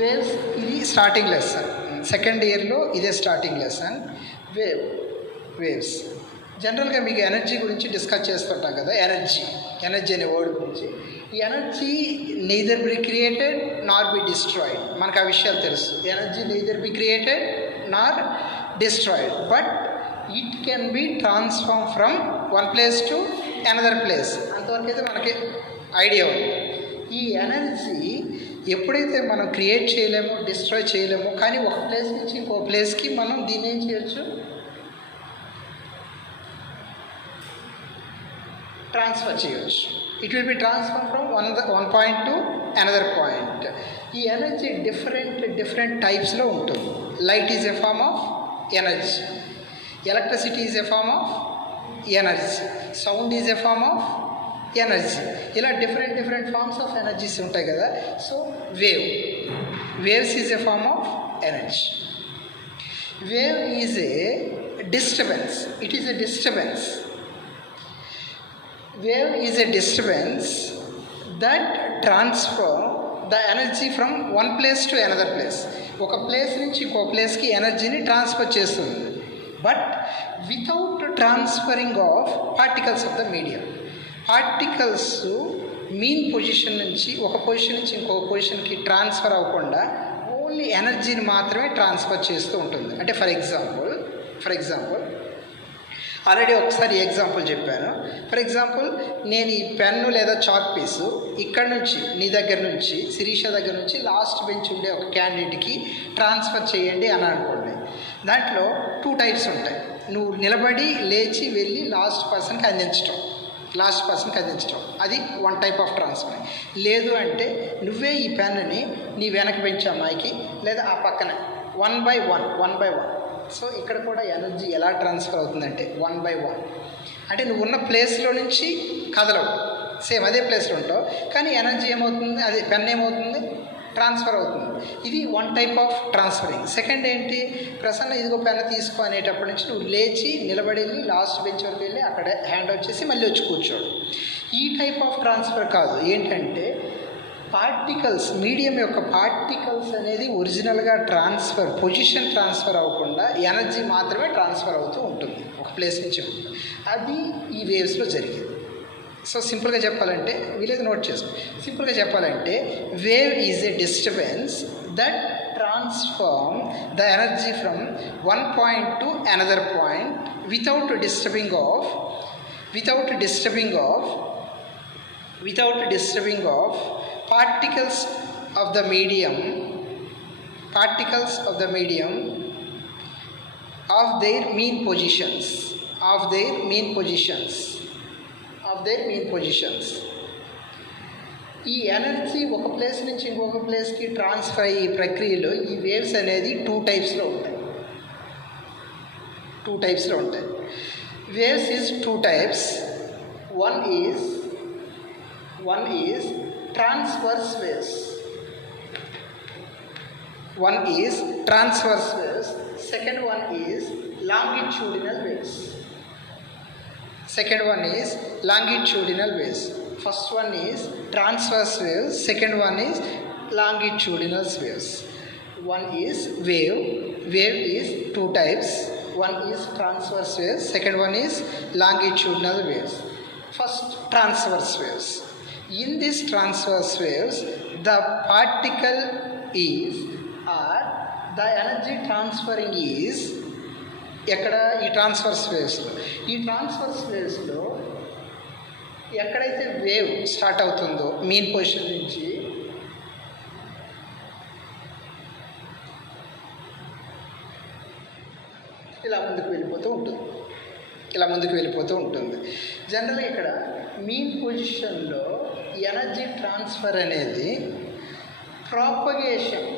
Waves ఇది starting lesson, second ఇయర్లో ఇదే స్టార్టింగ్ లెసన్. వేవ్స్ జనరల్గా మీకు ఎనర్జీ గురించి డిస్కస్ చేస్తుంటాం కదా. ఎనర్జీ అనే వర్డ్ గురించి. ఈ energy neither be created Nar be destroyed. మనకు ఆ విషయాలు తెలుసు. Energy neither be created Nar destroyed, but it can be transform from one place to another place. అంతవరకు అయితే మనకి ఐడియా ఉంది. ఈ ఎనర్జీ ఎప్పుడైతే మనం క్రియేట్ చేయలేమో, డిస్ట్రాయ్ చేయలేమో, కానీ ఒక ప్లేస్ నుంచి ఇంకో ప్లేస్కి మనం దీన్ని ఏం చేయొచ్చు, ట్రాన్స్ఫర్ చేయవచ్చు. It will be transfer from one point to another point. ఈ ఎనర్జీ డిఫరెంట్ టైప్స్లో ఉంటుంది. Light is a form of energy, electricity is a form of energy, sound is a form of energy. ఇలా different forms of energies ఉంటాయి కదా. So waves is a form of energy. Wave is a disturbance. It is a disturbance. Wave is a disturbance that transfer the energy from one place to another place. ఒక place నుంచి ఇంకో ప్లేస్కి ఎనర్జీని transfer చేస్తుంది, but without transferring of particles of the medium. Particles mean position నుంచి ఒక position నుంచి ఇంకో పొజిషన్కి ట్రాన్స్ఫర్ అవ్వకుండా ఓన్లీ ఎనర్జీని మాత్రమే ట్రాన్స్ఫర్ చేస్తూ ఉంటుంది. అంటే ఫర్ ఎగ్జాంపుల్ ఆల్రెడీ ఒకసారి ఎగ్జాంపుల్ చెప్పాను. ఫర్ ఎగ్జాంపుల్, నేను ఈ పెన్ను లేదా చాక్ పీసు ఇక్కడ నుంచి నీ దగ్గర నుంచి, శిరీష దగ్గర నుంచి లాస్ట్ బెంచ్ ఉండే ఒక క్యాండిడేట్కి ట్రాన్స్ఫర్ చేయండి అని అనుకోండి. దాంట్లో 2 టైప్స్ ఉంటాయి. నువ్వు నిలబడి లేచి వెళ్ళి లాస్ట్ పర్సన్కి అందించడం, అది 1 టైప్ ఆఫ్ ట్రాన్స్ఫర్. లేదు అంటే నువ్వే ఈ పెన్నుని నీ వెనక బెంచ్ అమ్మాయికి లేదా ఆ పక్కన వన్ బై వన్. సో ఇక్కడ కూడా ఎనర్జీ ఎలా ట్రాన్స్ఫర్ అవుతుందంటే 1 by 1. అంటే నువ్వు ఉన్న ప్లేస్లో నుంచి కదలవు, సేమ్ అదే ప్లేస్లో ఉంటావు, కానీ ఎనర్జీ ఏమవుతుంది, అదే పెన్ ఏమవుతుంది, ట్రాన్స్ఫర్ అవుతుంది. ఇది 1 టైప్ ఆఫ్ ట్రాన్స్ఫరింగ్. సెకండ్ ఏంటి, ప్రసన్న ఇదిగో పెన్ తీసుకో అనేటప్పటి నుంచి నువ్వు లేచి నిలబడి వెళ్ళి లాస్ట్ బెంచ్ వరకు వెళ్ళి అక్కడ హ్యాండ్ అవుట్ చేసి మళ్ళీ వచ్చి కూర్చోడు. ఈ టైప్ ఆఫ్ ట్రాన్స్ఫర్ కాదు. ఏంటంటే పార్టికల్స్, మీడియం యొక్క పార్టికల్స్ అనేది ఒరిజినల్గా పొజిషన్ ట్రాన్స్ఫర్ అవ్వకుండా ఎనర్జీ మాత్రమే ట్రాన్స్ఫర్ అవుతూ ఉంటుంది ఒక ప్లేస్ నుంచి. అది ఈ వేవ్స్లో జరిగింది. సో సింపుల్గా చెప్పాలంటే, వీలేదు నోట్ చేసుకో. సింపుల్గా చెప్పాలంటే wave is a disturbance that transform the energy from one point to another point without disturbing of particles of the medium of their mean positions. ఈ ఎనర్జీ ఒక ప్లేస్ నుంచి ఇంకొక ప్లేస్కి ట్రాన్స్ఫర్ అయ్యే ప్రక్రియలో ఈ వేవ్స్ అనేది 2 టైప్స్లో ఉంటాయి. Waves is 2 types. One is transverse waves. Second one is longitudinal waves. First one is transverse waves, second one is longitudinal waves. One is wave is 2 types. One is transverse waves, second one is longitudinal waves. First, transverse waves. In these transverse waves, the particle is, or the energy transferring is, ఎక్కడ ఈ transverse వేవ్స్లో ఎక్కడైతే wave start అవుతుందో mean position నుంచి ఇలా ముందుకు వెళ్ళిపోతూ ఉంటుంది. జనరల్గా ఇక్కడ మీన్ పొజిషన్లో ఎనర్జీ ట్రాన్స్ఫర్ అనేది ప్రాపగేషన్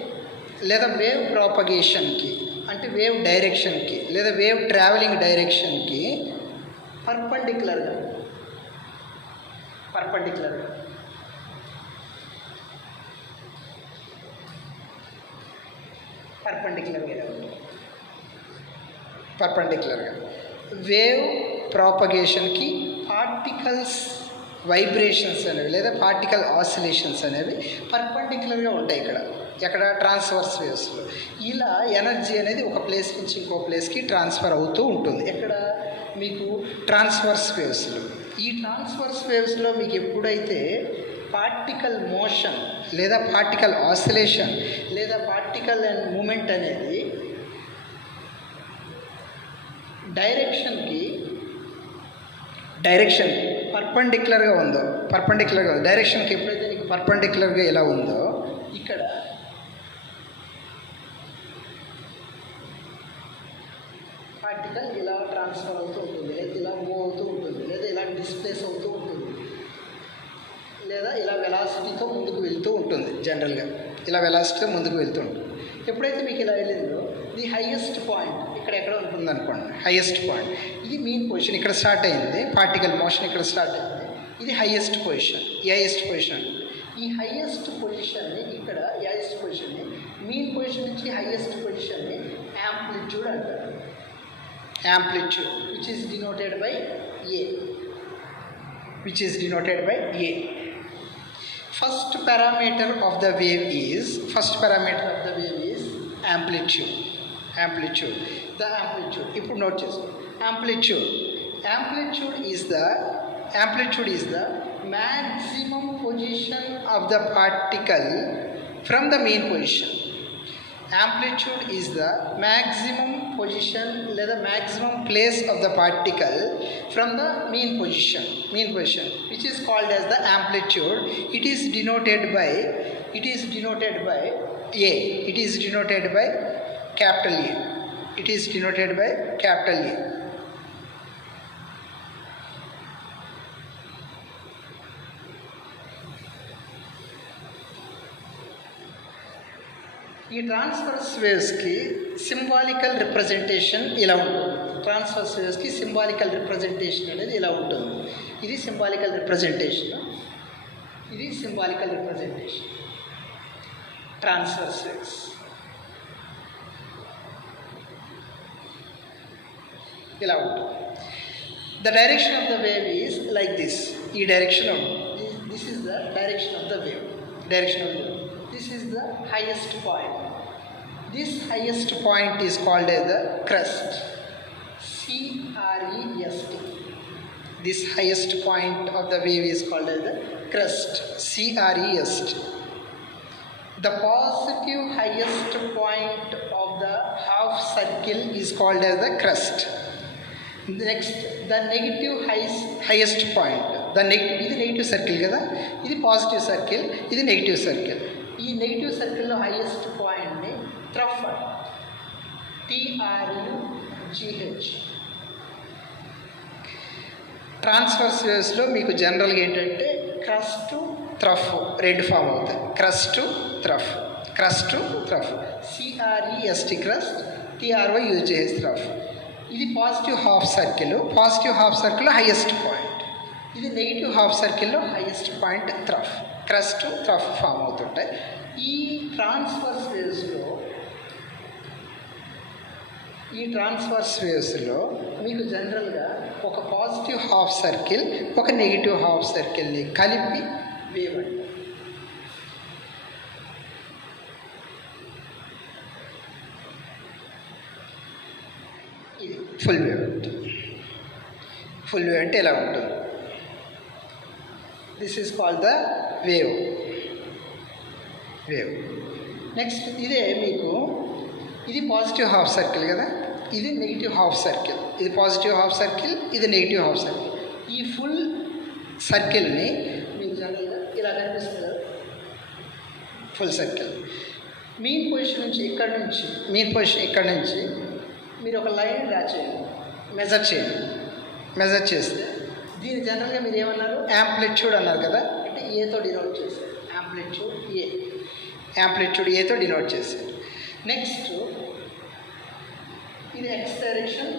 లేదా వేవ్ ప్రాపగేషన్కి, అంటే వేవ్ డైరెక్షన్కి లేదా వేవ్ ట్రావెలింగ్ డైరెక్షన్కి పర్పెండిక్యులర్గా వేవ్ ప్రాపగేషన్కి పార్టికల్స్ వైబ్రేషన్స్ అనేవి లేదా పార్టికల్ ఆసిలేషన్స్ అనేవి పర్పెండిక్యులర్గా ఉంటాయి ఎక్కడ ట్రాన్స్వర్స్ వేవ్స్లో. ఇలా ఎనర్జీ అనేది ఒక ప్లేస్ నుంచి ఇంకో ప్లేస్కి ట్రాన్స్ఫర్ అవుతూ ఉంటుంది. ఎక్కడ మీకు ట్రాన్స్వర్స్ వేవ్స్లో. ఈ ట్రాన్స్వర్స్ వేవ్స్లో మీకు ఎప్పుడైతే పార్టికల్ మోషన్ లేదా పార్టికల్ ఆసిలేషన్ లేదా పార్టికల్ అండ్ మూమెంట్ అనేది డైరెక్షన్కి పర్పెండిక్యులర్గా ఉందో, డైరెక్షన్కి ఎప్పుడైతే నీకు పర్పెండిక్యులర్గా ఎలా ఉందో ఇక్కడ పార్టికల్ ఇలా ట్రాన్స్ఫర్ అవుతూ ఉంటుంది, లేదా ఇలా మూవ్ అవుతూ ఉంటుంది, లేదా ఇలా డిస్ప్లేస్ అవుతూ ఉంటుంది, లేదా ఇలా వెలాసిటీతో ముందుకు వెళ్తూ ఉంటుంది. జనరల్గా ఇలా వెలాసిటీతో ముందుకు వెళ్తూ ఉంటుంది. ఎప్పుడైతే మీకు ఇలా వెళ్ళిందో ది హైయెస్ట్ పాయింట్ ఎక్కడ ఉంటుంది అనుకోండి. హైయెస్ట్ పాయింట్ ఇది మీన్ పొజిషన్. ఇక్కడ స్టార్ట్ అయింది పార్టికల్ మోషన్, ఇక్కడ స్టార్ట్ అయింది. ఇది హైయెస్ట్ పొజిషన్. ఈ హైయెస్ట్ పొజిషన్ని ఇక్కడ హైయెస్ట్ పొజిషన్ని మీన్ పొజిషన్ నుంచి హైయెస్ట్ పొజిషన్ని యాంప్లిట్యూడ్ అంటారు. Amplitude which is denoted by A. First parameter of the wave is amplitude. The amplitude. ఇప్పుడు నోట్ చేసుకో. Amplitude is the maximum position of the particle from the mean position. Amplitude is the maximum position లేదా maximum place of the particle from the mean position, which is called as the amplitude. It is denoted by A. It is denoted by capital A. ఈ transverse వేవ్స్కి symbolical representation ఇలా ఉంటుంది. Transverse వేవ్స్కి symbolical representation అనేది ఇలా ఉంటుంది. ఇది symbolical representation. Transverse waves ఇలా ఉంటుంది. The direction of the wave is like this. ఈ direction this is the direction of the wave. This is the highest point. This highest point is called as the crest. C-R-E-S-T. This highest point of the wave is called as the crest. C-R-E-S-T. The positive highest point of the half circle is called as the crest. Next, the negative highest point. ఇది negative circle కదా, ఇది positive circle, ఇది negative circle. ఈ negative సర్కిల్లో highest పాయింట్ని trough అంటారు. TRUGH. Transverse వేవ్స్లో మీకు జనరల్గా ఏంటంటే క్రస్ట్ త్రఫ్ రెండు ఫామ్ అవుతాయి. క్రస్ట్ త్రఫ్. CREST crust, TRYUGH త్రఫ్. ఇది పాజిటివ్ హాఫ్ సర్కిల్లో హైయెస్ట్ పాయింట్. ఇది నెగిటివ్ హాఫ్ సర్కిల్లో హైయెస్ట్ పాయింట్ త్రఫ్. క్రస్ట్ త్రఫ్ ఫామ్ అవుతుంటాయి. ఈ ట్రాన్స్వర్స్ వేవ్స్లో మీకు జనరల్గా ఒక పాజిటివ్ హాఫ్ సర్కిల్, ఒక నెగిటివ్ హాఫ్ సర్కిల్ని కలిపి వేవ్ అంటారు. ఇది ఫుల్ వేవ్ అంటే ఎలా ఉంటుంది. This is called the wave. Next ఇదే మీకు ఇది పాజిటివ్ హాఫ్ సర్కిల్ కదా, ఇది నెగిటివ్ హాఫ్ సర్కిల్. ఇది పాజిటివ్ హాఫ్ సర్కిల్, ఇది నెగిటివ్ హాఫ్ సర్కిల్. ఈ ఫుల్ సర్కిల్ని మీకు జనరల్గా ఇలా కనిపిస్తుంది కదా, ఫుల్ సర్కిల్. మీన్ పొజిషన్ ఇక్కడ నుంచి మీరు ఒక లైన్ డ్రా చేయండి, మెజర్ చేస్తే దీన్ని జనరల్గా మీరు ఏమన్నారు, యాంప్లిట్యూడ్ అన్నారు కదా, అంటే ఏతో డినోట్ చేశారు. యాంప్లిట్యూడ్ ఏతో డినోట్ చేశారు. నెక్స్ట్ ఇది ఎక్స్ డైరెక్షన్,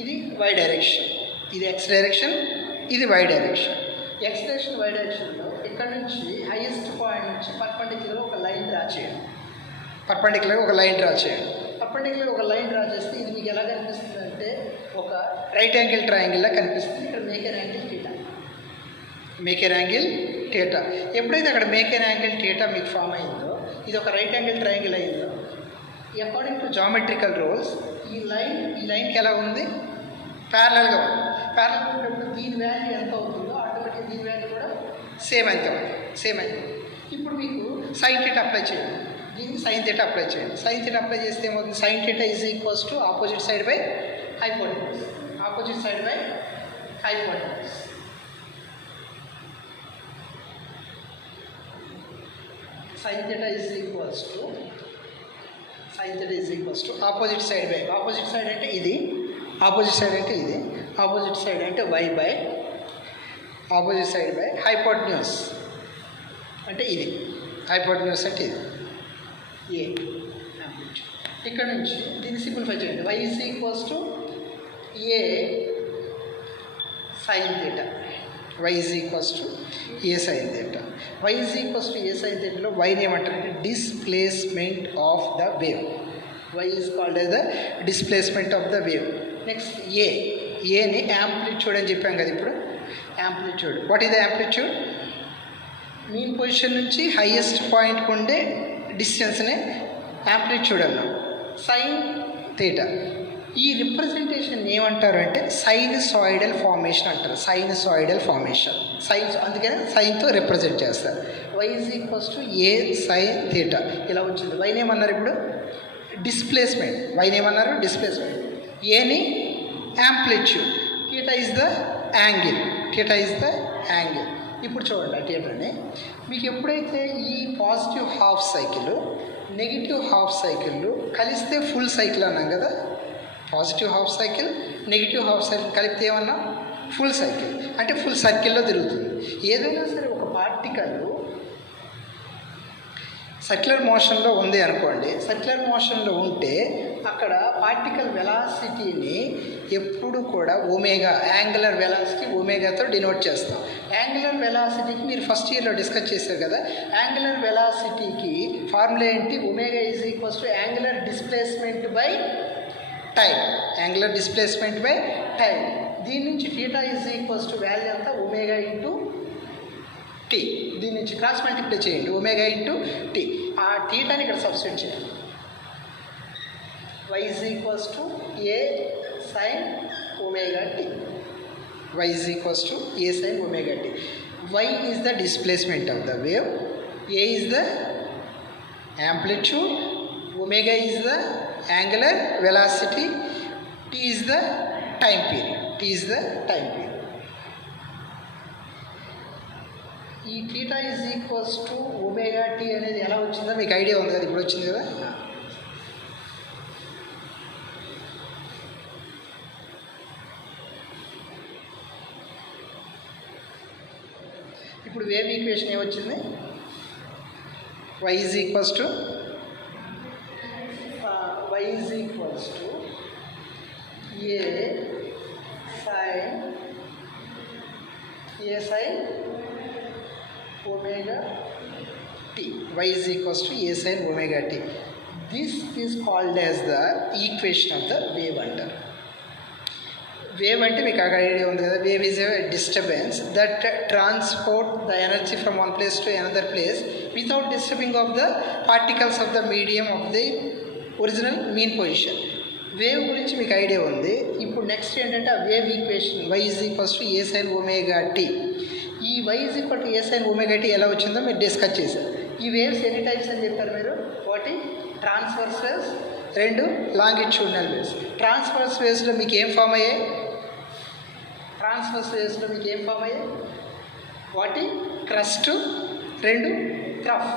ఇది వై డైరెక్షన్. ఇది ఎక్స్ డైరెక్షన్, ఇది y direction. X direction y డైరెక్షన్లో ఇక్కడ నుంచి హైయెస్ట్ పాయింట్ నుంచి పర్పెండిక్యులర్ ఒక లైన్ డ్రా చేయండి. పర్పెండిక్యులర్ ఒక లైన్ డ్రా చేస్తే ఇది మీకు ఎలా కనిపిస్తుంది అంటే ఒక రైట్ యాంగిల్ ట్రయాంగిల్లా కనిపిస్తుంది. ఇక్కడ make an angle theta. Make an angle theta. ఎప్పుడైతే అక్కడ మేక్ ఎన్ యాంగిల్ థీటా మీకు ఫామ్ అయిందో, ఇది ఒక రైట్ యాంగిల్ ట్రయాంగిల్ అయిందో, అకార్డింగ్ టు జామెట్రికల్ రూల్స్ ఈ లైన్కి ఎలా ఉంది, ప్యారలల్గా ఉంది. ప్యారలల్గా ఉన్నప్పుడు దీని వాల్యూ ఎంత అవుతుందో ఆటోమేటిక్గా దీని వాల్యూ కూడా సేమ్ అయితే ఇప్పుడు మీకు సైన్ థీటా అప్లై చేయండి, దీనికి సైన్ థీటా అప్లై చేయండి. సైన్ థీటా అప్లై చేస్తే ఏమవుతుంది, sine theta is equals to opposite side by hypotenuse. Opposite side by hypotenuse. Sine theta is equals to opposite side by, opposite side అంటే ఇది, opposite side అంటే ఇది, opposite side అంటే y by opposite side by hypotenuse అంటే ఇది, hypotenuse అంటే ఇది ఏ. ఇక్కడ నుంచి దీన్ని సింప్లిఫై చేయండి. y is equals to A sine theta, y is equals to A sine theta. y is equals to A sine థీటాలో వైని ఏమంటారంటే displacement of the wave. y is called as the displacement of the wave. Next ఏని amplitude అని చెప్పాం కదా ఇప్పుడు. Amplitude, what is the amplitude? Mean position నుంచి highest పాయింట్కి ఉండే డిస్టెన్స్ని యాంప్లిట్యూడ్ అన్నాం. సైన్ థీటా ఈ రిప్రజెంటేషన్ ఏమంటారు అంటే సైనుసాయిడల్ ఫార్మేషన్ అంటారు. సైనుసాయిడల్ ఫార్మేషన్, అందుకని సైన్తో రిప్రజెంట్ చేస్తారు. y is equals to A sine theta ఇలా వచ్చింది. వైని ఏమన్నారు ఇప్పుడు? డిస్ప్లేస్మెంట్. వైని ఏమన్నారు? డిస్ప్లేస్మెంట్. ఏని amplitude, theta is the angle, ఇప్పుడు చూడండి ఆ థీటాని మీకు ఎప్పుడైతే ఈ positive half cycle negative half cycle కలిస్తే ఫుల్ సైకిల్ అన్నాం కదా. Positive half cycle negative half cycle కలిపితే ఏమన్నా ఫుల్ సైకిల్, అంటే ఫుల్ సర్కిల్లో తిరుగుతుంది. ఏదైనా సరే ఒక పార్టికల్ సర్క్యులర్ మోషన్లో ఉంది అనుకోండి, సర్క్యులర్ మోషన్లో ఉంటే అక్కడ పార్టికల్ వెలాసిటీని ఎప్పుడు కూడా ఒమేగా, యాంగులర్ వెలాసిటీ ఒమేగాతో డినోట్ చేస్తాం. యాంగులర్ వెలాసిటీకి మీరు ఫస్ట్ ఇయర్లో డిస్కస్ చేశారు కదా. యాంగులర్ వెలాసిటీకి ఫార్ములా ఏంటి? Omega is equals to angular displacement by time. Angular displacement by time. దీని నుంచి theta is equals to value అంతా ఒమేగా ఇంటూ టీ. దీని నుంచి క్రాస్ మల్టిప్లై చేయండి, ఒమేగా ఇంటూ టీ. ఆ థీటాని ఇక్కడ సబ్స్టిట్యూట్ చేయండి. y is equals to a sin omega t. y is equals to a sin omega t. y is the displacement of the wave, a is the amplitude, omega is the angular velocity, t is the time period. ఈ theta is equals to omega t అనేది ఎలా వచ్చిందో మీకు idea ఉంది కదా, ఇప్పుడు వచ్చింది కదా. ఇప్పుడు వేవ్ ఈక్వేషన్ ఏమొచ్చింది? y is equals to A sine omega t. y is equals to a sin omega t. This is called as the equation of the wave అంటారు. వేవ్ అంటే మీకు అక్కడ ఐడియా ఉంది కదా. Wave is a disturbance that transport the energy from one place to another place without disturbing of the particles of the medium of the original mean position. వేవ్ గురించి మీకు idea ఉంది. ఇప్పుడు నెక్స్ట్ ఏంటంటే ఆ wave equation y is equals to A sine omega t. ఈ y is equal to A sine omega t ఎలా వచ్చిందో మీరు డిస్కస్ చేశారు. ఈ వేవ్స్ ఎన్ని టైప్స్ అని చెప్పారు మీరు? ఒకటి ట్రాన్స్వర్స్ వేవ్స్, రెండు లాంగిట్యూడినల్ వేవ్స్. ట్రాన్స్వర్స్ వేవ్స్లో మీకు ఏం ఫామ్ అయ్యాయి? ఒకటి క్రస్ట్, రెండు త్రఫ్.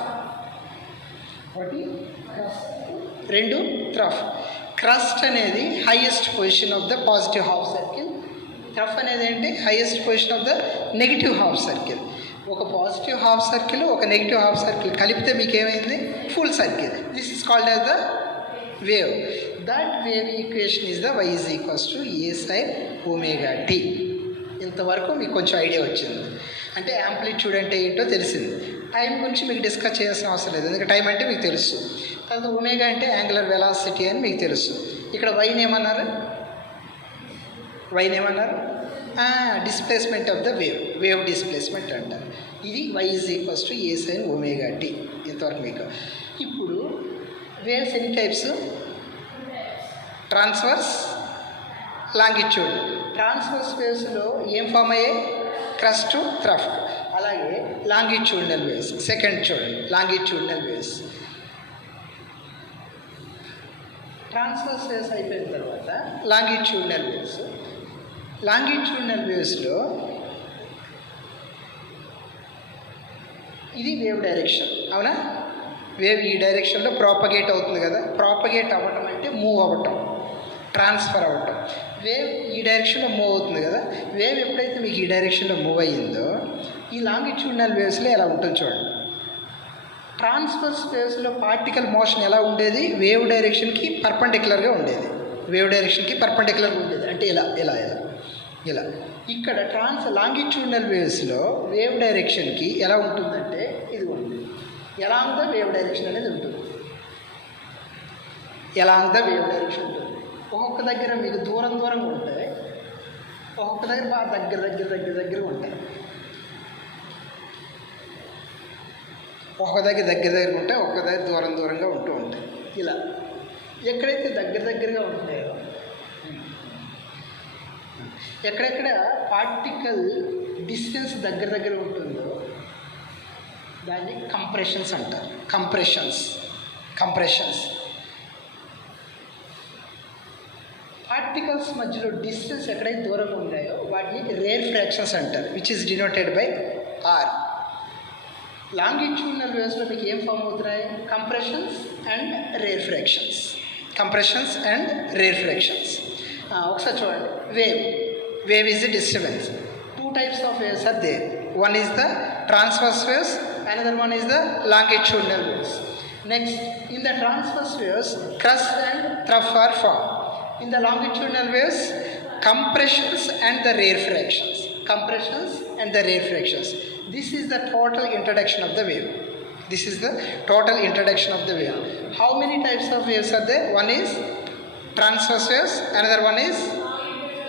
క్రస్ట్ అనేది highest position of the positive half circle. Trough అనేది ఏంటి? Highest position of the negative half circle. ఒక పాజిటివ్ హాఫ్ సర్కిల్, ఒక నెగిటివ్ హాఫ్ సర్కిల్ కలిపితే మీకు ఏమైంది? Full circle. This is called as the wave. That wave equation is the y is equals to A sine omega t. ఇంతవరకు మీకు కొంచెం idea వచ్చింది. అంటే యాంప్లిట్యూడ్ అంటే ఏంటో తెలిసింది. టైం గురించి మీకు డిస్కస్ చేయాల్సిన అవసరం లేదు, ఎందుకంటే టైం అంటే మీకు తెలుసు. తర్వాత ఒమేగా అంటే యాంగులర్ వెలాసిటీ అని మీకు తెలుసు. ఇక్కడ వైన్ ఏమన్నారు? Displacement of the wave displacement అంటారు. ఇది y is equals to A sine omega t. ఇంతవరకు మీకు. ఇప్పుడు వేవ్స్ ఎన్ని టైప్స్? Transverse, longitude. ట్రాన్స్వర్స్ వేవ్స్లో ఏం ఫామ్ అయ్యాయి? Crest, trough. అలాగే లాంగిట్యూడినల్ వేవ్స్. సెకండ్ చూడండి, లాంగిట్యూడినల్ వేవ్స్. ట్రాన్స్వర్స్ వేవ్స్ అయిపోయిన తర్వాత లాంగిట్యూడినల్ వేవ్స్. లాంగిట్యూడినల్ వేవ్స్లో ఇది వేవ్ డైరెక్షన్, అవునా? వేవ్ ఈ డైరెక్షన్లో ప్రాపగేట్ అవుతుంది కదా. ప్రాపగేట్ అవ్వటం అంటే మూవ్ అవ్వటం, ట్రాన్స్ఫర్ అవ్వటం. వేవ్ ఈ డైరెక్షన్లో మూవ్ అవుతుంది కదా. వేవ్ ఎప్పుడైతే మీకు ఈ డైరెక్షన్లో మూవ్ అయ్యిందో ఈ లాంగిట్యూడినల్ వేవ్స్లో ఎలా ఉంటుంది చూడండి. ట్రాన్స్వర్స్ వేవ్స్లో పార్టికల్ మోషన్ ఎలా ఉండేది? వేవ్ డైరెక్షన్కి పర్పెండిక్యులర్గా ఉండేది. వేవ్ డైరెక్షన్కి పర్పెండిక్యులర్గా ఉండేది అంటే ఇలా ఇలా ఇలా ఇలా. ఇక్కడ లాంగిట్యూడినల్ వేవ్స్లో వేవ్ డైరెక్షన్కి ఎలా ఉంటుందంటే ఇది ఉంటుంది. ఎలాంగ్ ద వేవ్ డైరెక్షన్ అనేది ఉంటుంది. ఎలాంగ్ ద వేవ్ డైరెక్షన్ ఉంటుంది. ఒక్కొక్క దగ్గర మీకు దూరం దూరంగా ఉంటాయి, ఒక్కొక్క దగ్గర బాగా దగ్గరగా ఉంటాయి. ఒక్కొక్క దగ్గర ఉంటాయి, ఒక్కొక్క దగ్గర దూరంగా ఉంటూ ఉంటాయి. ఇలా ఎక్కడైతే దగ్గరగా ఉంటాయో, ఎక్కడెక్కడ పార్టికల్ డిస్టెన్స్ దగ్గర ఉంటుందో దాన్ని కంప్రెషన్స్ అంటారు. కంప్రెషన్స్. పార్టికల్స్ మధ్యలో డిస్టెన్స్ ఎక్కడైతే దూరంగా ఉన్నాయో వాటిని రేర్ ఫ్రాక్షన్స్ అంటారు, which is denoted by R. Longitudinal వేవ్స్లో మీకు ఏం ఫామ్ అవుతున్నాయి? Compressions and rarefactions. ఒకసారి చూడండి. Wave is a disturbance. 2 types of waves are there. One is the transverse waves, another one is the longitudinal waves. Next, in the transverse waves, crust and trough are formed. In the longitudinal waves, compressions and the rare fractions. This is the total introduction of the wave. How many types of waves are there? One is transverse waves, another one is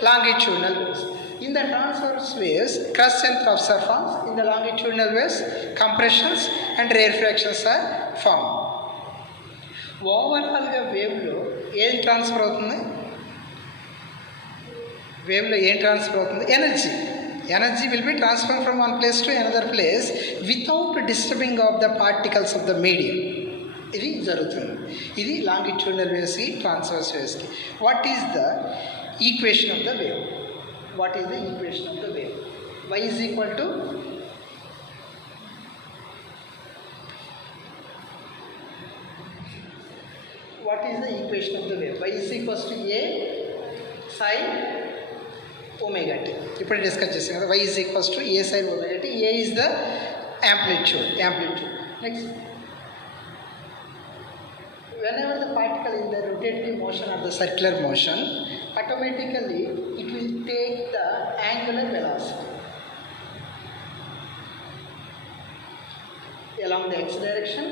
longitudinal waves. In the transverse waves, crusts and troughs are formed. In the longitudinal waves, compressions and rare fractions are formed. ఓవరాల్గా వేవ్లో ఏం transfer అవుతుంది? Energy will be transfer from one place to another place without disturbing of the particles of the medium. ఇది జరుగుతుంది. ఇది longitudinal వేవ్స్కి, ట్రాన్స్వర్స్ వేవ్స్కి. What is the equation of the wave? Y is equal to what is the equation of the wave? Y is equals to A sin omega t. ఇప్పుడు discuss చేసాం కదా. Y is equals to A sin omega t. A is the amplitude. Next, whenever the particle in the rotating motion or the circular motion, automatically it will take the angular velocity along the x direction,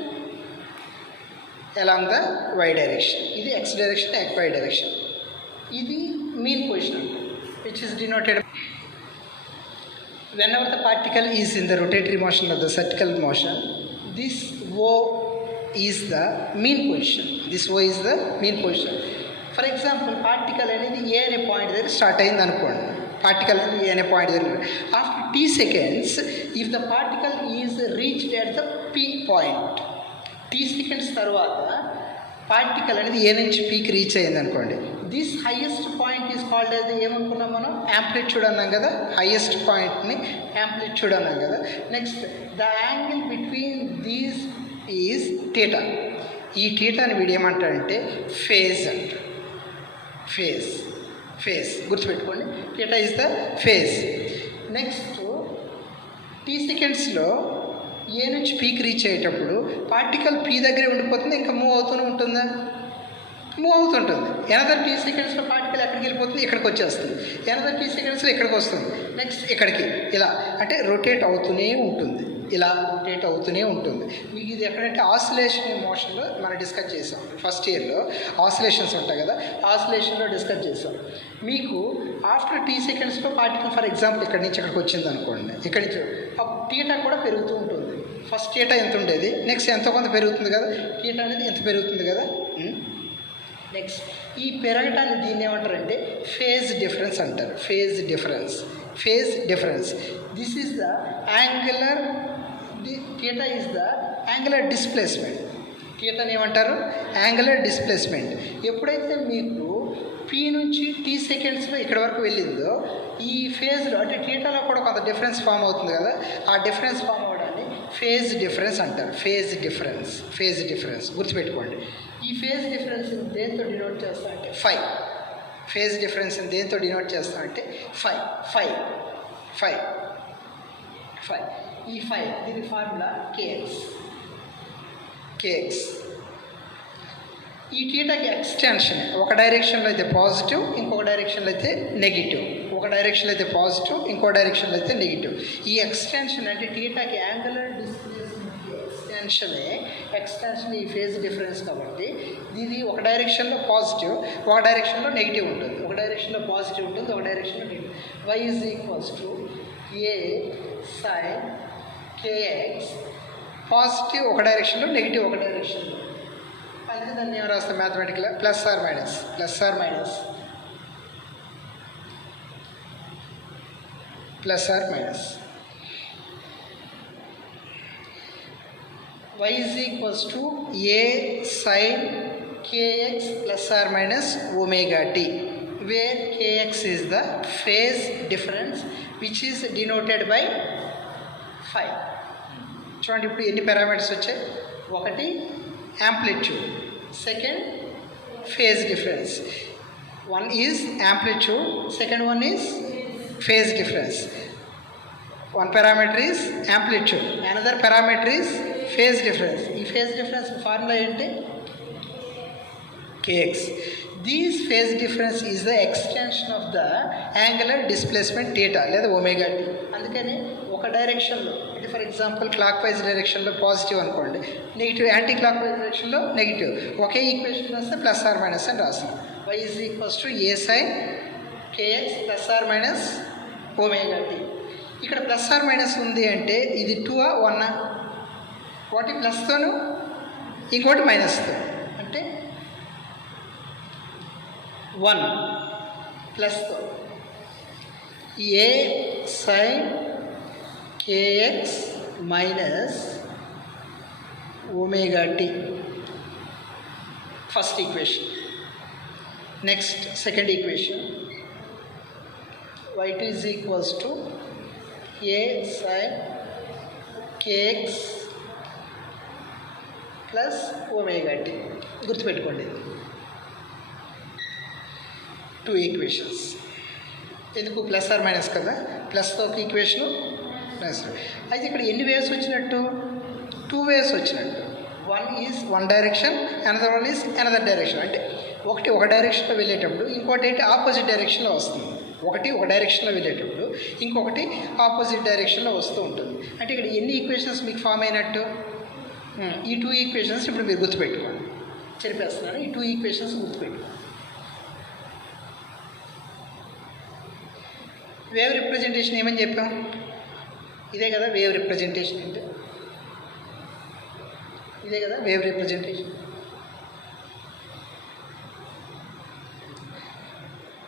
along the y direction. This x direction, y direction. This is mean position, which is denoted whenever the particle is in the rotatory motion or the circular motion. This O is the mean position. For example particle అనేది ఏ అనే point దగ్గర start అయింది అనుకోండి. After t seconds, if the particle is reached at the p point, t seconds తర్వాత particle అనేది ఏ నుంచి పీకి reach అయింది అనుకోండి. This highest point is called అది ఏమనుకున్నాం మనం? యాంప్లిట్యూడ్ అన్నాం కదా. హైయెస్ట్ పాయింట్ని యాంప్లిట్యూడ్ అన్నాం కదా. Next, the angle between these is theta. ఈ థీటాని వీడు ఏమంటాడంటే ఫేజ్ అంటారు. ఫేజ్ గుర్తుపెట్టుకోండి. Theta is the phase. Next, t సెకండ్స్లో ఏ నుంచి పీక్ రీచ్ అయ్యేటప్పుడు పార్టికల్ పీ దగ్గరే ఉండిపోతుంది, ఇంకా మూవ్ అవుతూనే ఉంటుందా? మూవ్ అవుతుంటుంది. ఎనదర్ టీ సెకండ్స్లో పార్టికల్ ఎక్కడికి వెళ్ళిపోతుంది? ఇక్కడికి వచ్చేస్తుంది. ఎనదర్ టీ సెకండ్స్లో ఇక్కడికి వస్తుంది, నెక్స్ట్ ఇక్కడికి, ఇలా అంటే రొటేట్ అవుతూనే ఉంటుంది. ఇలా రొటేట్ అవుతూనే ఉంటుంది. మీకు ఇది ఎక్కడంటే ఆసిలేషన్ మోషన్లో మనం డిస్కస్ చేసాం. ఫస్ట్ ఇయర్లో ఆసిలేషన్స్ ఉంటాయి కదా, ఆసిలేషన్లో డిస్కస్ చేసాం. మీకు ఆఫ్టర్ టీ సెకండ్స్లో పార్టికల్ ఫర్ ఎగ్జాంపుల్ ఇక్కడి నుంచి ఇక్కడికి వచ్చింది అనుకోండి, ఇక్కడి నుంచి టీటా కూడా పెరుగుతూ ఉంటుంది. ఫస్ట్ టీటా ఎంత ఉండేది, నెక్స్ట్ ఎంతో కొంత పెరుగుతుంది కదా, టీటా అనేది ఎంత పెరుగుతుంది కదా. నెక్స్ట్ ఈ పెరగటాన్ని దీన్ని ఏమంటారంటే ఫేజ్ డిఫరెన్స్ అంటారు. Phase difference, phase difference. This is the angular, theta is the angular displacement. థీటాని ఏమంటారు, యాంగులర్ డిస్ప్లేస్మెంట్. ఎప్పుడైతే మీకు పీ నుంచి టీ సెకండ్స్లో ఇక్కడ వరకు వెళ్ళిందో ఈ ఫేజ్లో అంటే థీటాలో కూడా కొంత డిఫరెన్స్ ఫామ్ అవుతుంది కదా, ఆ డిఫరెన్స్ ఫామ్ అవ్వడాన్ని ఫేజ్ డిఫరెన్స్ అంటారు. ఫేజ్ డిఫరెన్స్, ఫేజ్ డిఫరెన్స్ గుర్తుపెట్టుకోండి. ఈ ఫేజ్ డిఫరెన్స్ దేంతో డినోట్ చేస్తా అంటే 5. ఫేజ్ డిఫరెన్స్ దేంతో డినోట్ చేస్తా అంటే 5. ఈ 5 దీని ఫార్ములా kx. ఈ టీటాకి ఎక్స్టెన్షన్ ఒక డైరెక్షన్లో అయితే పాజిటివ్, ఇంకొక డైరెక్షన్లో అయితే నెగిటివ్. ఒక డైరెక్షన్లో అయితే పాజిటివ్, ఇంకో డైరెక్షన్లో అయితే నెగిటివ్. ఈ ఎక్స్టెన్షన్ అంటే టీటాకి యాంగులర్ ఎక్స్టెన్షన్ ఈ ఫేజ్ డిఫరెన్స్ కాబట్టి ఇది ఒక డైరెక్షన్లో పాజిటివ్, ఒక డైరెక్షన్లో నెగిటివ్ ఉంటుంది. ఒక డైరెక్షన్లో పాజిటివ్ ఉంటుంది, ఒక డైరెక్షన్లో negative. y is equals to a sin kx. Positive ఒక డైరెక్షన్లో, నెగిటివ్ ఒక డైరెక్షన్లో. అందుకే దాన్ని ఏం రాస్తాం mathematical plus or minus y is equals to a sin kx plus or minus omega t, where kx is the phase difference which is denoted by 5. చూడండి ఇప్పుడు ఎన్ని పారామీటర్స్ వచ్చాయి. ఒకటి amplitude, second phase difference. One is amplitude, second one is phase difference. One parameter is amplitude, another parameter is phase difference. ఈ phase difference formula ఏంటి, kx. These phase difference is the extension of the angular displacement theta లేదా omega tea. అందుకని ఒక డైరెక్షన్లో అంటే for example clock wise డైరెక్షన్లో positive అనుకోండి, negative anti clock wise డైరెక్షన్లో నెగిటివ్. ఒకే ఈక్వేషన్ వస్తే ప్లస్ ఆర్ మైనస్ అని రాస్తాం. y is equals to a sin kx plus or minus omega t. ఇక్కడ ప్లస్ ఆర్ మైనస్ ఉంది అంటే ఇది 2 1, ఒకటి ప్లస్తోను ఇంకోటి మైనస్తో, అంటే 1 ప్లస్తో a sin kx minus omega t first equation. Next second equation y2 is equals to a sin kx plus omega t. గుర్తుపెట్టుకోండి 2 ఈక్వేషన్స్. ఎందుకు ప్లస్ ఆర్ మైనస్ కదా, ప్లస్తో ఒక ఈక్వేషను మైనస్. అయితే ఇక్కడ ఎన్ని వేవ్స్ వచ్చినట్టు, 2 వేవ్స్ వచ్చినట్టు. One is one direction, another one is another direction. అంటే ఒకటి ఒక డైరెక్షన్లో వెళ్ళేటప్పుడు ఇంకోటి ఏంటి ఆపోజిట్ డైరెక్షన్లో వస్తుంది. ఒకటి ఒక డైరెక్షన్లో వెళ్ళేటప్పుడు ఇంకొకటి ఆపోజిట్ డైరెక్షన్లో వస్తూ ఉంటుంది. అంటే ఇక్కడ ఎన్ని ఈక్వేషన్స్ మీకు ఫామ్ అయినట్టు, ఈ 2 ఈక్వేషన్స్ ఇప్పుడు మీరు గుర్తుపెట్టుకోండి. చెప్పేస్తున్నాను, ఈ 2 ఈక్వేషన్స్ గుర్తుపెట్టుకోండి. వేవ్ రిప్రజెంటేషన్ ఏమని చెప్పాం, ఇదే కదా వేవ్ రిప్రజెంటేషన్ అంటే, ఇదే కదా వేవ్ రిప్రజెంటేషన్.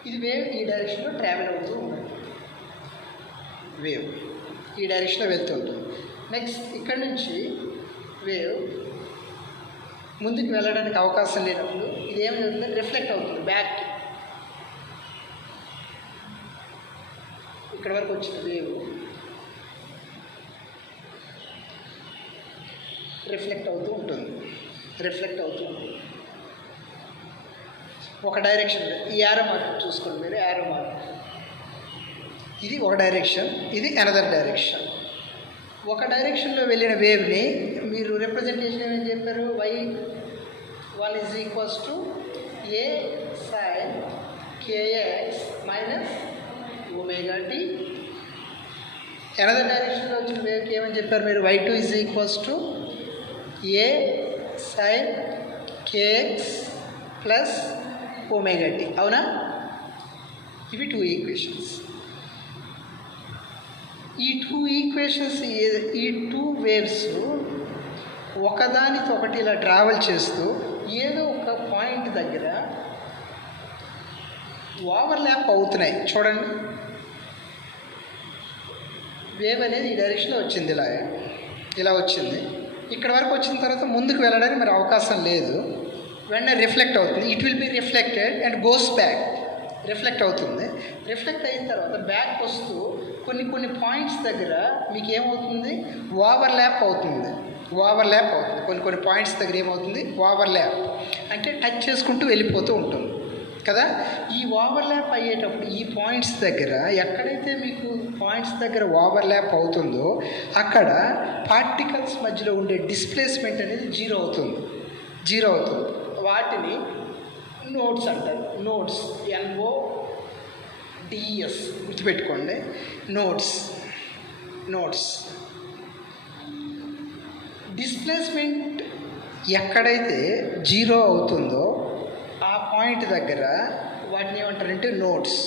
ఇది వేవ్ ఈ డైరెక్షన్లో ట్రావెల్ అవుతూ ఉంటుంది, వేవ్ ఈ డైరెక్షన్లో వెళ్తూ ఉంటుంది. నెక్స్ట్ ఇక్కడ నుంచి వేవ్ ముందుకు వెళ్ళడానికి అవకాశం లేనప్పుడు ఇది ఏం జరుగుతుంది, రిఫ్లెక్ట్ అవుతుంది బ్యాక్కి. ఇక్కడ వరకు వచ్చిన వేవ్ రిఫ్లెక్ట్ అవుతూ ఉంటుంది. ఒక డైరెక్షన్, ఈ యారో మార్క్ చూసుకోండి మీరు, యారో మార్క్ ఇది ఒక డైరెక్షన్, ఇది అనదర్ డైరెక్షన్. ఒక డైరెక్షన్లో వెళ్ళిన వేవ్ని మీరు రిప్రజెంటేషన్ ఏమని చెప్పారు, y1 is equals to a sin kx minus omega t another డైరెక్షన్లో వచ్చిన వేవ్కి ఏమని చెప్పారు మీరు? y2 is equals to a sin kx plus omega t. అవునా? ఇవి 2 ఈక్వేషన్స్. ఈ 2 ఈక్వేషన్స్, ఈ 2 వేవ్స్ ఒకదానితో ఒకటి ఇలా ట్రావెల్ చేస్తూ ఏదో ఒక పాయింట్ దగ్గర ఓవర్లాప్ అవుతున్నాయి. చూడండి, వేవ్ అనేది ఈ డైరెక్షన్లో వచ్చింది, ఇలా వచ్చింది. ఇక్కడ వరకు వచ్చిన తర్వాత ముందుకు వెళ్ళడానికి మరి అవకాశం లేదు. వెంటనే రిఫ్లెక్ట్ అవుతుంది. It will be reflected and goes back. Reflect అవుతుంది. రిఫ్లెక్ట్ అయిన తర్వాత బ్యాక్ వస్తూ కొన్ని పాయింట్స్ దగ్గర మీకు ఏమవుతుంది? ఓవర్లాప్ అవుతుంది. కొన్ని పాయింట్స్ దగ్గర ఏమవుతుంది? ఓవర్లాప్ అంటే టచ్ చేసుకుంటూ వెళ్ళిపోతూ ఉంటుంది కదా. ఈ ఓవర్లాప్ అయ్యేటప్పుడు ఈ పాయింట్స్ దగ్గర, ఎక్కడైతే మీకు పాయింట్స్ దగ్గర ఓవర్లాప్ అవుతుందో అక్కడ పార్టికల్స్ మధ్యలో ఉండే డిస్ప్లేస్మెంట్ అనేది జీరో అవుతుంది. వాటిని నోడ్స్ అంటారు. నోడ్స్, NODS గుర్తుపెట్టుకోండి. నోడ్స్ డిస్ప్లేస్మెంట్ ఎక్కడైతే జీరో అవుతుందో ఆ పాయింట్ దగ్గర వాటిని ఏమంటారంటే nodes.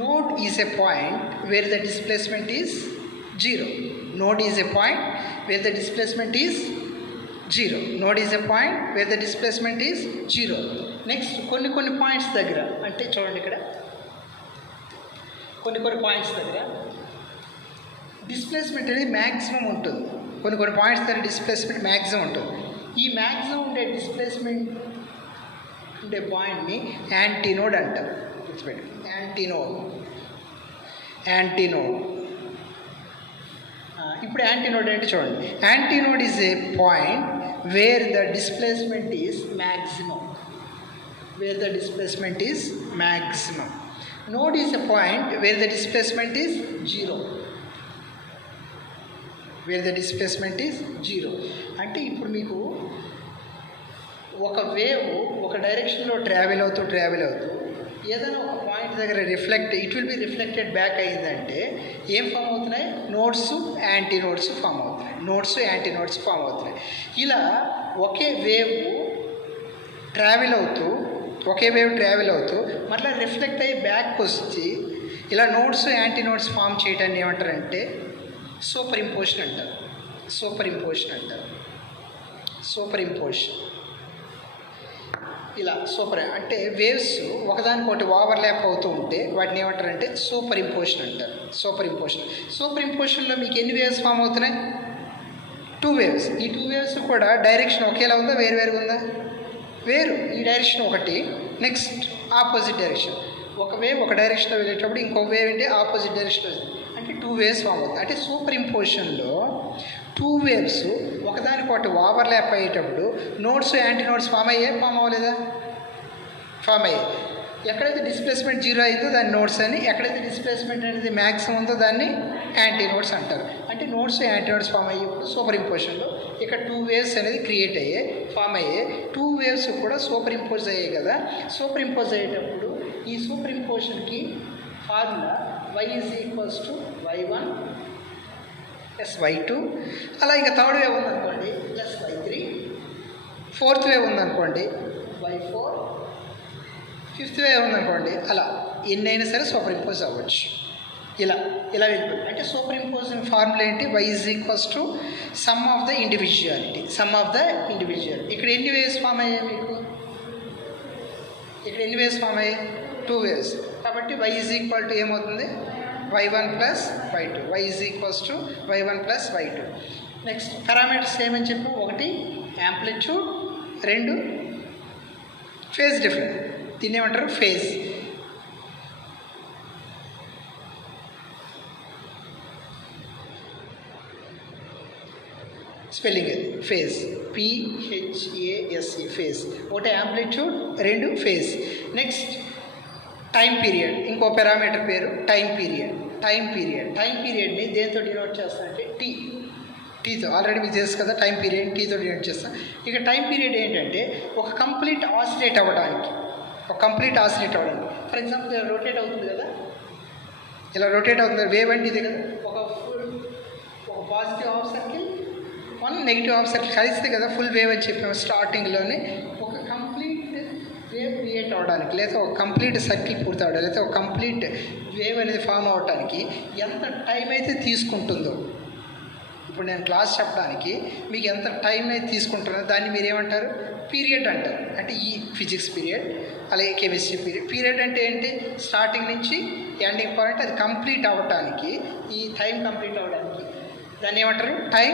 Node is a point where the displacement is zero. Node is a point where the displacement is zero. Next కొన్ని పాయింట్స్ దగ్గర, అంటే చూడండి ఇక్కడ కొన్ని పాయింట్స్ దగ్గర డిస్ప్లేస్మెంట్ అనేది మ్యాక్సిమం ఉంటుంది. కొన్ని పాయింట్స్ దగ్గర డిస్ప్లేస్మెంట్ మ్యాక్సిమం ఉంటుంది. ఈ మ్యాక్సిమం ఉండే డిస్ప్లేస్మెంట్ ఉండే పాయింట్ని యాంటీనోడ్ అంటారు. గుర్తుపెట్టి, యాంటీనోడ్. ఇప్పుడు యాంటీనోడ్ అంటే చూడండి, antinode is a point where the displacement is maximum. Node is a point where the displacement is zero. అంటే ఇప్పుడు మీకు ఒక వేవ్ ఒక డైరెక్షన్లో ట్రావెల్ అవుతూ ఏదైనా ఒక పాయింట్ దగ్గర it will be reflected back అయ్యిందంటే ఏం ఫామ్ అవుతున్నాయి? నోడ్స్, యాంటీనోడ్స్ ఫామ్ అవుతున్నాయి. ఇలా ఒకే వేవ్ ట్రావెల్ అవుతూ మళ్ళీ రిఫ్లెక్ట్ అయ్యి బ్యాక్ వచ్చి ఇలా నోడ్స్, యాంటీనోడ్స్ ఫామ్ చేయడాన్ని ఏమంటారంటే సూపర్ ఇంపోజిషన్ అంటారు. ఇలా అంటే వేవ్స్ ఒకదానికొకటి ఓవర్లాప్ అవుతూ ఉంటే వాటిని ఏమంటారంటే సూపర్ ఇంపోజిషన్ అంటారు. సూపర్ ఇంపోజిషన్లో మీకు ఎన్ని వేవ్స్ ఫామ్ అవుతున్నాయి? 2 వేవ్స్. ఈ 2 వేవ్స్ కూడా డైరెక్షన్ ఒకేలా ఉందా, వేరుగా ఉందా? వేరు. ఈ డైరెక్షన్ ఒకటి, నెక్స్ట్ ఆపోజిట్ డైరెక్షన్. ఒక వేవ్ ఒక డైరెక్షన్లో వెళ్ళేటప్పుడు ఇంకో వేవ్ అంటే ఆపోజిట్ డైరెక్షన్లో, అంటే 2 వేవ్స్ ఫామ్ అవుతుంది. అంటే సూపర్ ఇంపోజిషన్లో 2 వేవ్స్ ఒకదానికొకటి ఓవర్లాప్ అయ్యేటప్పుడు నోడ్స్, యాంటీనోడ్స్ ఫామ్ అవ్వలేదా? ఫామ్ అయ్యాయి. ఎక్కడైతే డిస్ప్లేస్మెంట్ జీరో అయిందో దాన్ని నోడ్స్ అని, ఎక్కడైతే డిస్ప్లేస్మెంట్ అనేది మ్యాక్సిమం ఉందో దాన్ని యాంటీనోడ్స్ అంటారు. అంటే నోడ్స్, యాంటీనోడ్స్ ఫామ్ అయ్యేప్పుడు సూపర్ ఇంపోజిషన్లో ఇక్కడ 2 వేవ్స్ అనేది ఫామ్ అయ్యాయి. 2 వేవ్స్ కూడా సూపర్ ఇంపోజ్ అయ్యాయి కదా. సూపర్ ఇంపోజ్ అయ్యేటప్పుడు ఈ సూపర్ ఇంపోజిషన్కి formula y is equals to y1 plus y2. అలా ఇంకా థర్డ్ వేవ్ ఉందనుకోండి ప్లస్ y3. ఫోర్త్ వేవ్ ఉందనుకోండి y4. ఫిఫ్త్ వేవ్ ఉందనుకోండి. అలా ఎన్నైనా సరే సూపర్ ఇంపోజ్ అవ్వచ్చు. ఇలా వెళ్ళిపోయింది. అంటే సూపర్ ఇంపోజింగ్ ఫార్ములా ఏంటి? y is equals to some of the individuality. ఇక్కడ ఎన్ని వేవ్స్ ఫామ్ అయ్యాయి మీకు? 2 వేవ్స్. కాబట్టి y ఈజ్ ఈక్వల్ టు ఏమవుతుంది? y1 plus y2. y is equals to y1 plus y2. Next parameters ఏమని చెప్పు? 1 యాంప్లిట్యూడ్, 2 ఫేజ్ డిఫరెన్స్. దీన్ని ఏమంటారు? ఫేజ్. స్పెల్లింగ్ అది phase, PHASE, phase. 1 amplitude, 2 phase. Next time period. ఇంకో పారామీటర్ పేరు time పీరియడ్ని దేంతో denote చేస్తానంటే టీతో. ఆల్రెడీ మీకు తెలుసు కదా, టైం పీరియడ్ టీతో డినోట్ చేస్తాం. ఇక టైం పీరియడ్ ఏంటంటే ఒక కంప్లీట్ ఆసిలేట్ అవ్వడానికి. ఫర్ ఎగ్జాంపుల్ రొటేట్ అవుతుంది కదా, ఇలా రొటేట్ అవుతుంది. వేవ్ అంటే ఇదే కదా, ఒక positive half circle, one negative half circle కలిస్తే కదా ఫుల్ వేవ్ అని చెప్పాము స్టార్టింగ్లోనే. ఒక కంప్లీట్ వేవ్ క్రియేట్ అవ్వడానికి, లేదా ఒక కంప్లీట్ సర్కిల్ పూర్తి అవ్వడానికి, లేదా ఒక కంప్లీట్ వేవ్ అనేది ఫామ్ అవ్వడానికి ఎంత టైం అయితే తీసుకుంటుందో, ఇప్పుడు నేను క్లాస్ చెప్పడానికి మీకు ఎంత టైం అయితే తీసుకుంటున్నదో దాన్ని మీరు ఏమంటారు? పీరియడ్ అంటారు. అంటే ఈ ఫిజిక్స్ పీరియడ్, అలాగే కెమిస్ట్రీ పీరియడ్ అంటే ఏంటి? స్టార్టింగ్ నుంచి ఎండింగ్ పాయింట్ అది కంప్లీట్ అవ్వడానికి, ఈ టైం కంప్లీట్ అవ్వడానికి దాన్ని ఏమంటారు? Time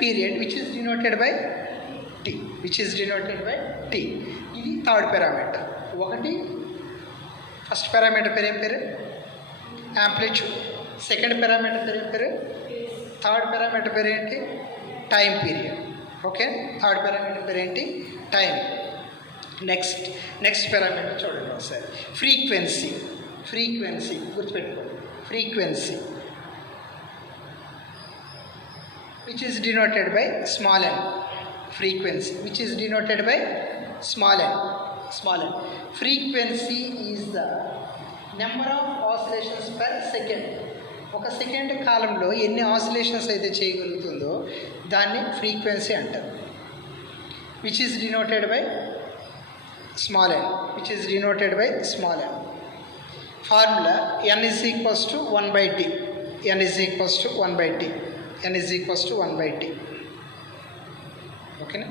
period, which is denoted by t. ఇది థర్డ్ పారామీటర్. ఒకటి ఫస్ట్ పారామీటర్ పేరు ఏం పేరు? యాంప్లిట్యూడ్. సెకండ్ పారామీటర్ పేరు ఏం పేరు? థర్డ్ పారామీటర్ పేరు ఏంటి? Time period. Okay, third parameter పేరు ఏంటి? టైం. నెక్స్ట్ పారామీటర్ చూడండి ఒకసారి. ఫ్రీక్వెన్సీ గుర్తుపెట్టుకోండి. Frequency which is denoted by small n. Frequency which is denoted by small n. Frequency is the number of oscillations per second. ఒక second కాలంలో ఎన్ని oscillations అయితే చేయగలుగుతుందో దాన్ని ఫ్రీక్వెన్సీ అంటారు. Which is denoted by small n. Formula n is equals to 1/t. n is equals to 1/t. ఓకేనా?